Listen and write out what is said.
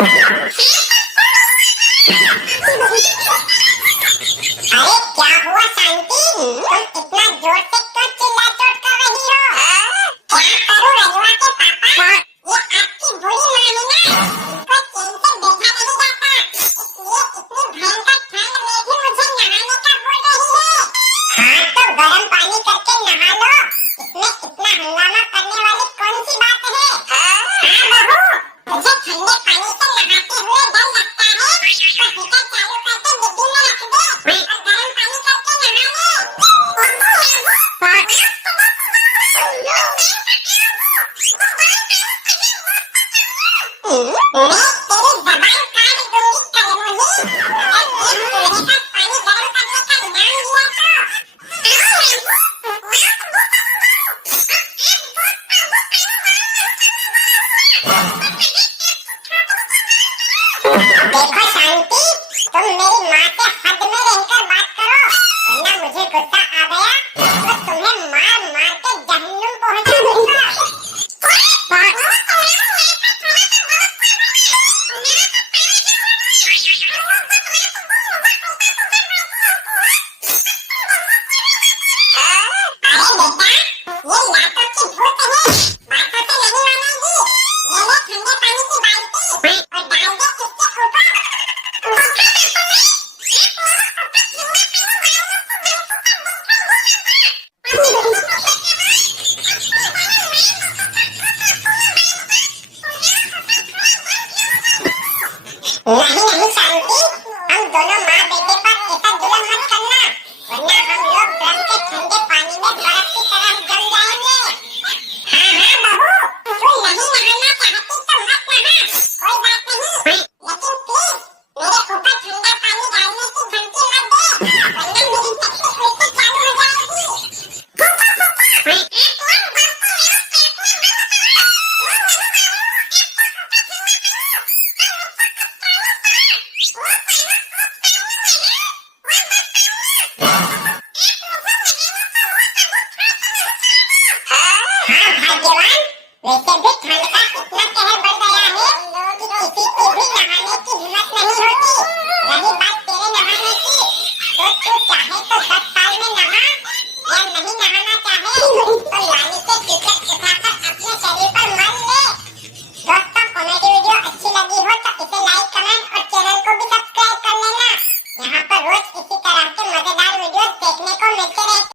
क्या हुआ शांति? तुम इतना जोर से क्यों चिल्ला-चोट कर रही हो? क्या करूं रजुआ के पापा? ये आपकी बुरी माँ है ना, इनको चैन से देखा नहीं जाता, इसलिए इतनी भयंकर ठंड में भी मुझे नहाने का बोल रही है। हाँ तो गर्म पानी करके नहा लो, इसमें इतना हंगामा करने वाली कौन सी बात है? हाँ बहू, मुझे ठंडे पानी से नहाते हुए डर लगता है, तो हीटर चालू करके डिब्बी में रख दे और गर्म पानी करके नहा ले। मैं तेरी जबान काट दूंगी कलमुही, अगर एक चूल्हे का पानी गर्म करने का नाम लिया देखो शांति, तुम मेरी माँ से हद में रहकर बात करो, वरना मुझे गुस्सा आ गया तो तुम्हें मार मार के जहन्नुम पहुंचा दूंगा। अरे बेटा, ये लातों की भूत है, बातों से नहीं मानेगी। ये ले ठंडे पानी की बाल्टी और डाल दे इसके ऊपर। नहीं नहीं शांति, हम दोनों माँ बेटे पर ऐसा जुल्म मत करना, वरना हम लोग ब्रह्म के ठंडे पानी में बर्फ की तरह जम जाएंगे। हाँ हाँ बहू, तू नहीं नहाना चाहती तो मत नहा, कोई बात नहीं, लेकिन प्लीज मेरे ऊपर ठंडा पानी डालने की धमकी मत दे, वरना मेरी टट्टी उल्टी चालू हो जाएगी। हाँ भाग्यवान, वैसे भी ठंड